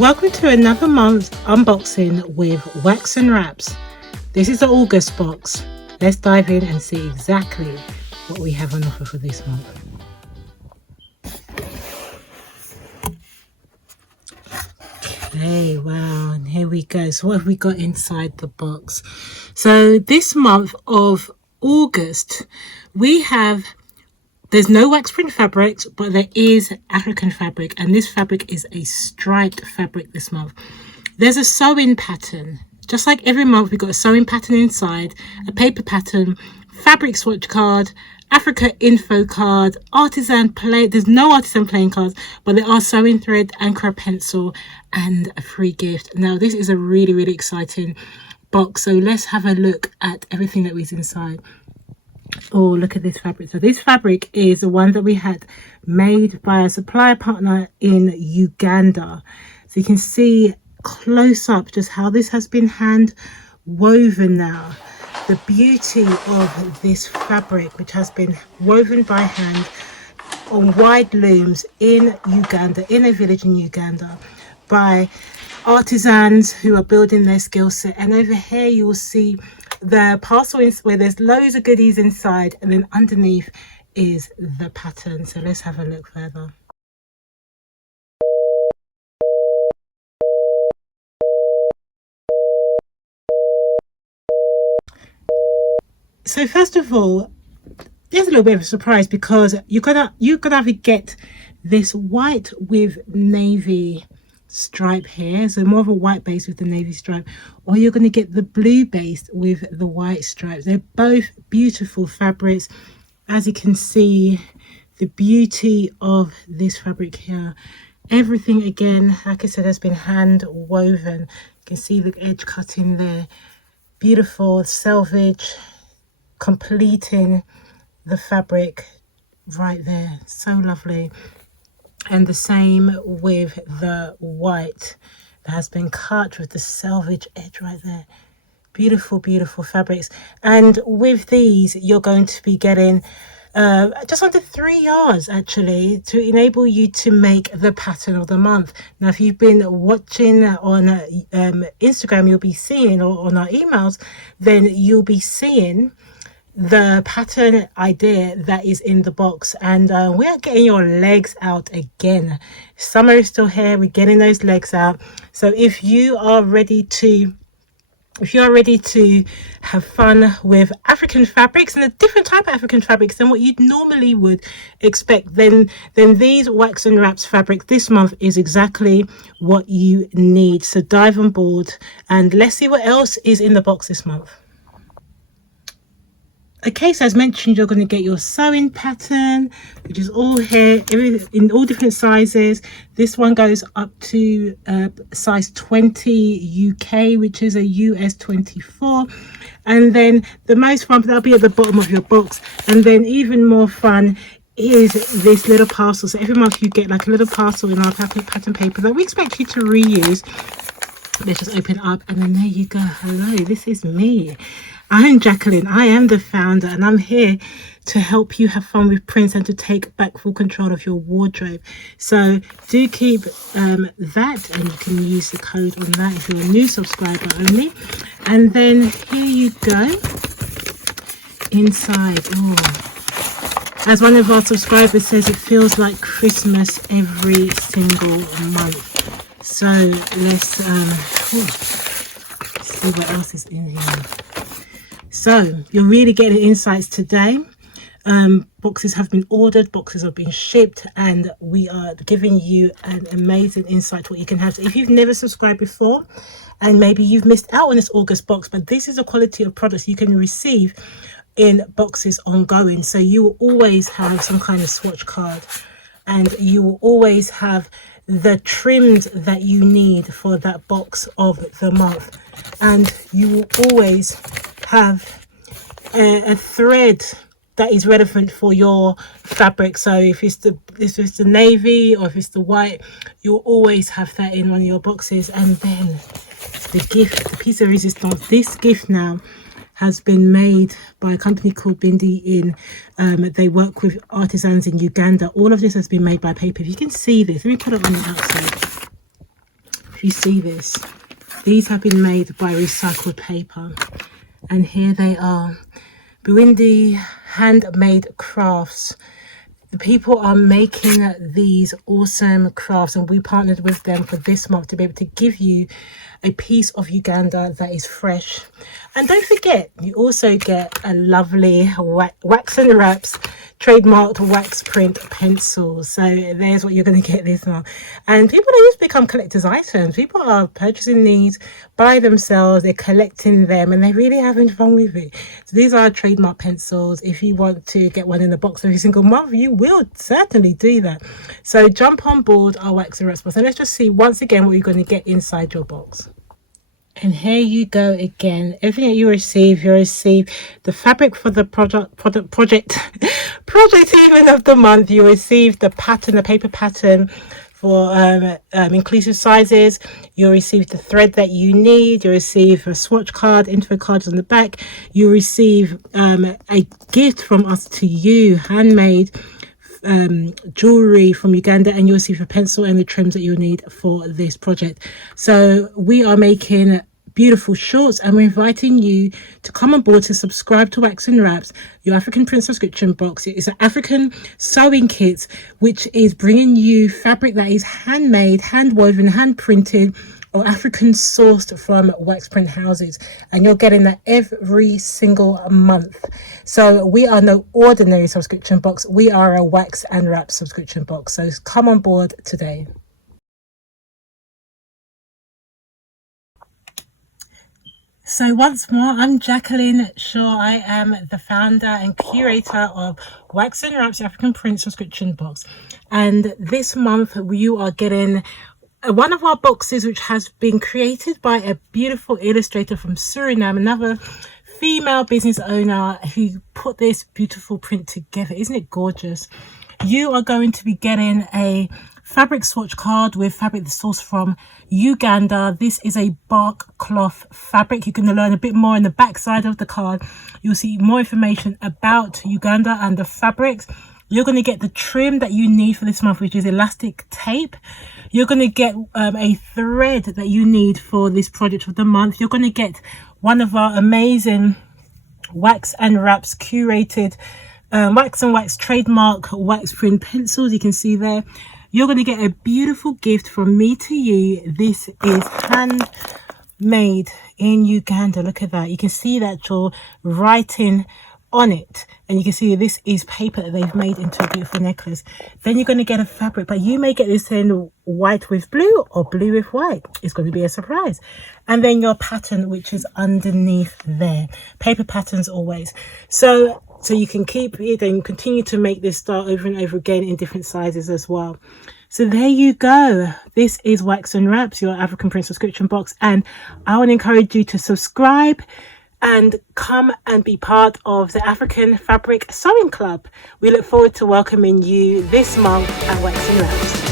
Welcome to another month unboxing with Wax+Wraps. This is the August box. Let's dive in and see exactly what we have on offer for this month. Okay, wow, and here we go. So what have we got inside the box? So this month of August, there's no wax print fabrics, but there is African fabric, and this fabric is a striped fabric this month. There's a sewing pattern. Just like every month, we've got a sewing pattern inside, a paper pattern, fabric swatch card, Africa info card, artisan play. There's no artisan playing cards, but there are sewing thread, anchor pencil, and a free gift. Now, this is a really, really exciting box. So let's have a look at everything that was inside. Oh, look at this fabric. So this fabric is the one that we had made by a supplier partner in Uganda. So you can see close up just how this has been hand woven now. The beauty of this fabric, which has been woven by hand on wide looms in Uganda, in a village in Uganda, by artisans who are building their skill set. And over here you will see the parcel where there's loads of goodies inside, and then underneath is the pattern. So let's have a look further. So first of all, there's a little bit of a surprise because you could either get this white with navy stripe here, so more of a white base with the navy stripe, or you're going to get the blue base with the white stripes. They're both beautiful fabrics. As you can see, the beauty of this fabric here, everything again, like I said, has been hand woven. You can see the edge cutting there, beautiful selvage completing the fabric right there, so lovely. And the same with the white that has been cut with the selvage edge right there. Beautiful, beautiful fabrics. And with these, you're going to be getting just under 3 yards actually to enable you to make the pattern of the month. Now, if you've been watching on Instagram, you'll be seeing, or on our emails, then you'll be seeing the pattern idea that is in the box. And we are getting your legs out again. Summer is still here. We're getting those legs out. So if you are ready to have fun with African fabrics, and a different type of African fabrics than what you normally would expect, then these Wax+Wraps fabric this month is exactly what you need. So dive on board and let's see what else is in the box this month. Okay, so as mentioned, you're going to get your sewing pattern, which is all here in all different sizes. This one goes up to size 20 UK, which is a US 24. And then the most fun, that'll be at the bottom of your box. And then even more fun is this little parcel. So every month you get like a little parcel in our pattern paper that we expect you to reuse. Let's just open it up, and then there you go. Hello, this is me. I'm Jacqueline. I am the founder, and I'm here to help you have fun with prints and to take back full control of your wardrobe. So do keep that, and you can use the code on that if you're a new subscriber only. And then here you go inside. Oh, as one of our subscribers says, it feels like Christmas every single month. So let's see what else is in here. So you're really getting insights today. Boxes have been ordered, boxes have been shipped, and we are giving you an amazing insight to what you can have. So if you've never subscribed before, and maybe you've missed out on this August box, but this is a quality of products you can receive in boxes ongoing. So you will always have some kind of swatch card, and you will always have the trims that you need for that box of the month, and you will always have a thread that is relevant for your fabric. So if it's the navy or if it's the white, you'll always have that in one of your boxes. And then the gift, the piece of resistance, this gift now has been made by a company called Bindi in they work with artisans in Uganda. All of this has been made by paper. If you can see this, let me put it on the outside. if you see this, these have been made by recycled paper, and here they are, Burundi handmade crafts. The people are making these awesome crafts, and we partnered with them for this month to be able to give you a piece of Uganda that is fresh. And don't forget, you also get a lovely Wax+Wraps trademarked wax print pencil. So there's what you're going to get this month. And people don't just become collector's items. People are purchasing these by themselves, they're collecting them, and they're really having fun with it. So these are trademark pencils. If you want to get one in the box every single month, you will certainly do that. So jump on board our Wax+Wraps box. So let's just see once again what you're going to get inside your box. And here you go again. Everything that you receive the fabric for the project even of the month. You receive the pattern, the paper pattern for inclusive sizes. You'll receive the thread that you need. You'll receive a swatch card, info cards on the back. You receive a gift from us to you, handmade jewelry from Uganda, and you'll receive a pencil and the trims that you'll need for this project. So we are making beautiful shorts, and we're inviting you to come on board to subscribe to Wax+Wraps, your African print subscription box. It is an African sewing kit which is bringing you fabric that is handmade, hand woven, hand printed, or African sourced from wax print houses, and you're getting that every single month. So we are no ordinary subscription box, we are a Wax+Wraps subscription box. So come on board today. So once more, I'm Jacqueline Shaw. I am the founder and curator of Wax+Wraps African Print subscription box, and this month you are getting one of our boxes which has been created by a beautiful illustrator from Suriname, another female business owner who put this beautiful print together. Isn't it gorgeous? You are going to be getting a fabric swatch card with fabric that's sourced from Uganda. This is a bark cloth fabric. You're going to learn a bit more in the back side of the card. You'll see more information about Uganda and the fabrics. You're going to get the trim that you need for this month, which is elastic tape. You're going to get a thread that you need for this project of the month. You're going to get one of our amazing Wax+Wraps curated Wax trademark wax print pencils. You can see there. You're going to get a beautiful gift from me to you. This is handmade in Uganda. Look at that. You can see that you're writing on it, and you can see this is paper that they've made into a beautiful necklace. Then you're going to get a fabric, but you may get this in white with blue or blue with white. It's going to be a surprise. And then your pattern, which is underneath there. Paper patterns always. So you can keep it and continue to make this style over and over again in different sizes as well. So there you go. This is Wax+Wraps, your African print subscription box, and I want to encourage you to subscribe and come and be part of the African Fabric Sewing Club. We look forward to welcoming you this month at Wax+Wraps.